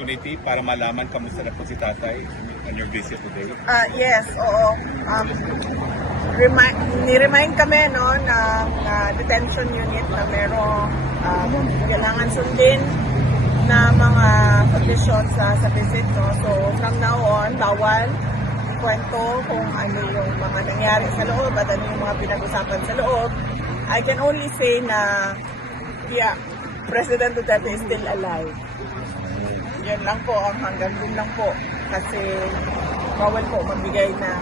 opportunity para malaman kamusta na po si tatay on your visit today? Yes, oo. Ni-remind kami no, ng detention unit na merong kailangan sundin na mga conditions sa visit. No? So from now on, bawal kwento kung ano yung mga nangyari sa loob at ano yung mga pinag-usapan sa loob. I can only say na, yeah, President Duterte is still alive. Yun lang po, ang hanggang dun lang po. Kasi bawal po magbigay ng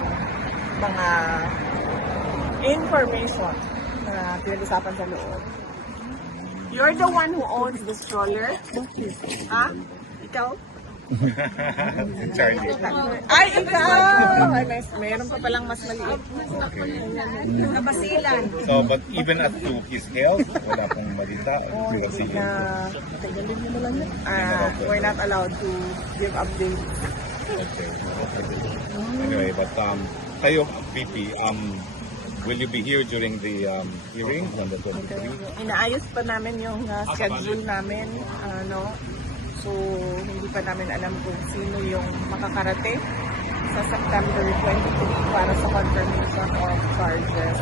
mga information na pinag-usapan sa loob. You're the one who owns the stroller? Ha? Ikaw? Charlie. Ay, ikaw! Ay, mayroon pa palang mas maliit. Nabasilan. So, but even up to his health, wala pong malita. We're not allowed to give updates. Okay. Anyway, but kayo, VP, will you be here during the hearing on the 23? Inaayos pa namin yung schedule namin, no? So, hindi pa namin alam kung sino yung makakarating sa September 23 para sa confirmation of charges.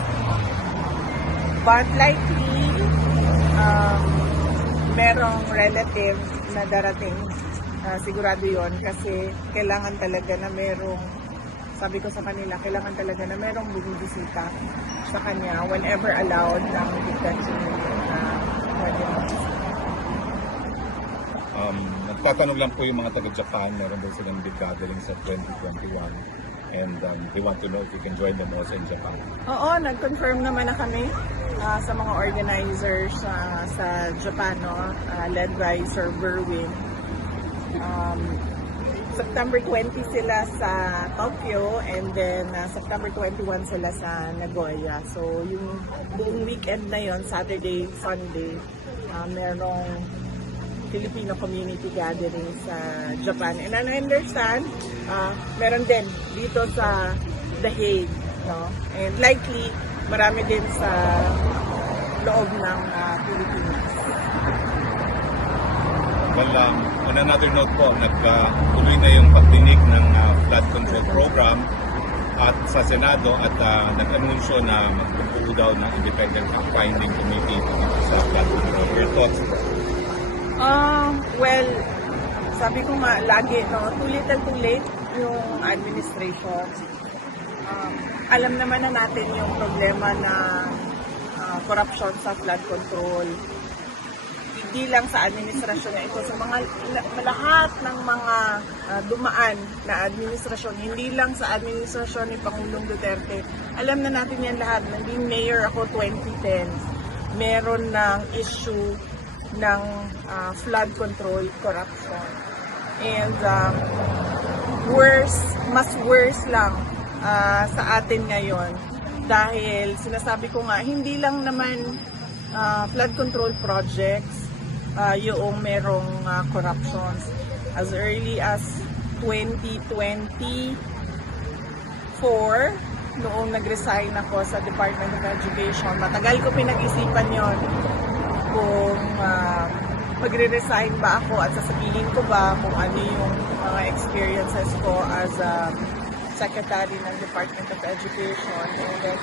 But likely, merong relative na darating. Sigurado yon kasi kailangan talaga na merong, sabi ko sa kanila, kailangan talaga na merong bumibisita sa kanya whenever allowed ng detention unit na pwede mag-visita. Nagtatanong lang po yung mga taga-Japan, meron daw silang big gathering sa 2021 and they want to know if you can join them also in Japan. Oo, nag-confirm naman na kami sa mga organizers sa Japan, no? Led by Sir Berwin. September 20 sila sa Tokyo and then September 21 sila sa Nagoya. So yung buong weekend na yon, Saturday, Sunday, merong Filipino community gathering sa Japan. And I understand, meron din dito sa The Hague, no? And likely, marami din sa loob ng Pilipinas. Well, on another note po, nagtuloy na yung pagdinig ng flood control program at sa Senado at nag-anunsyo na magpupuo daw ng independent finding committee sa flood control. Your thoughts? Well, sabi ko nga lagi, no, too little too late yung administration. Alam naman na natin yung problema na corruption sa flood control. Hindi lang sa administrasyon na ito, sa mga lahat ng mga dumaan na administrasyon, hindi lang sa administrasyon ni Pangulong Duterte. Alam na natin yan lahat. Naging mayor ako 2010. Meron ng issue ng flood control corruption. And mas worse lang sa atin ngayon dahil sinasabi ko nga, hindi lang naman flood control projects yung merong corruptions. As early as 2024, noong nag-resign ako sa Department of Education, matagal ko pinag-isipan yon kung magre-resign ba ako at sasabihin ko ba kung ano yung mga experiences ko as a secretary ng Department of Education. And then,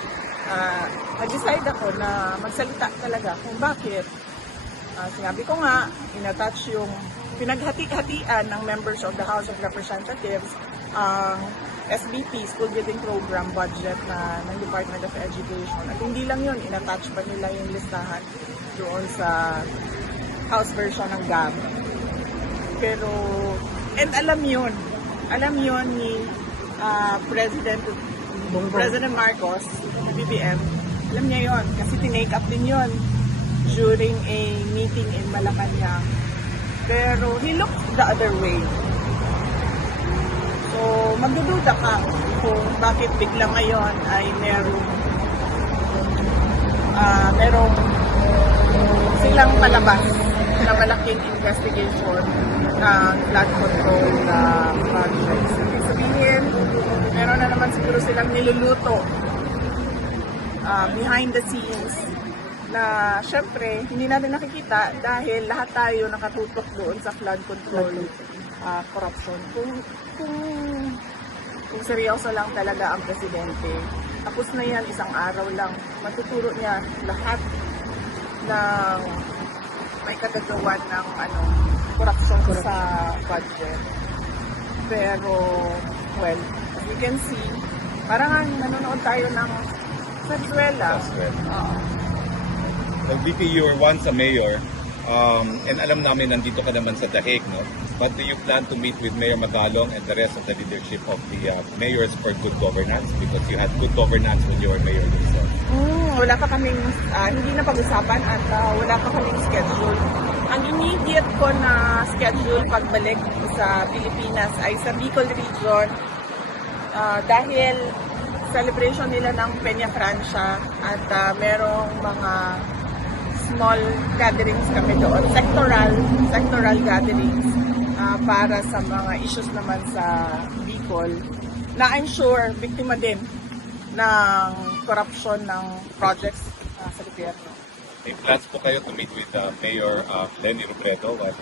nag-decide ako na magsalita talaga kung bakit. Sinabi ko nga, in-attach yung pinaghati-hatian ng members of the House of Representatives ang SBP, School Building Program budget ng Department of Education. At hindi lang yun, in-attach pa nila yung listahan doon sa House version ng GAB. Pero, and alam yun ni President Marcos, ng BBM, alam niya yun, kasi tinake up din yun during a meeting in Malacanang. Pero, he looked the other way. So, magdududa ka kung bakit bigla ngayon ay merong silang palabas na malaking investigation ng flood control projects. Ibig sabihin, meron na naman siguro silang niluluto behind the scenes na syempre hindi natin nakikita dahil lahat tayo nakatutok doon sa flood control corruption. Kung seryoso lang talaga ang presidente, tapos na yan, isang araw lang, matuturo niya lahat ng may kagagawan ng corruption sa budget. Pero, well, as you can see, parang nanonood tayo ng Venezuela. Oo. VP, you were once a mayor, and alam namin nandito ka naman sa Dahig, no? But do you plan to meet with Mayor Magalong and the rest of the leadership of the mayors for good governance? Because you had good governance when you were mayor yourself. Wala pa kaming, hindi na pag-usapan at wala pa kaming schedule. Ang immediate ko na schedule pagbalik sa Pilipinas ay sa Bicol Region dahil celebration nila ng Peña Francia at merong mga small gatherings kami doon, sectoral gatherings para sa mga issues naman sa Bicol na I'm sure biktima din ng corruption ng projects sa gobyerno. May plans po kayo to meet with Mayor Lenny Robredo while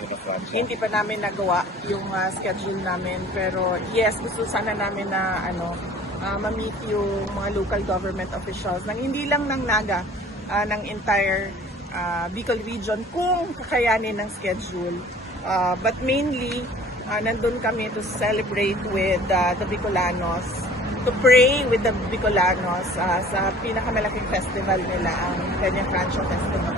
in Francia? Hindi pa namin nagawa yung schedule namin pero yes, gusto sana namin na ma-meet yung mga local government officials ng hindi lang ng Naga, ng entire Bicol region kung kakayanin ng schedule. But mainly, nandun kami to celebrate with the Bicolanos, to pray with the Bicolanos sa pinakamalaking festival nila, ang Peña Francia Festival.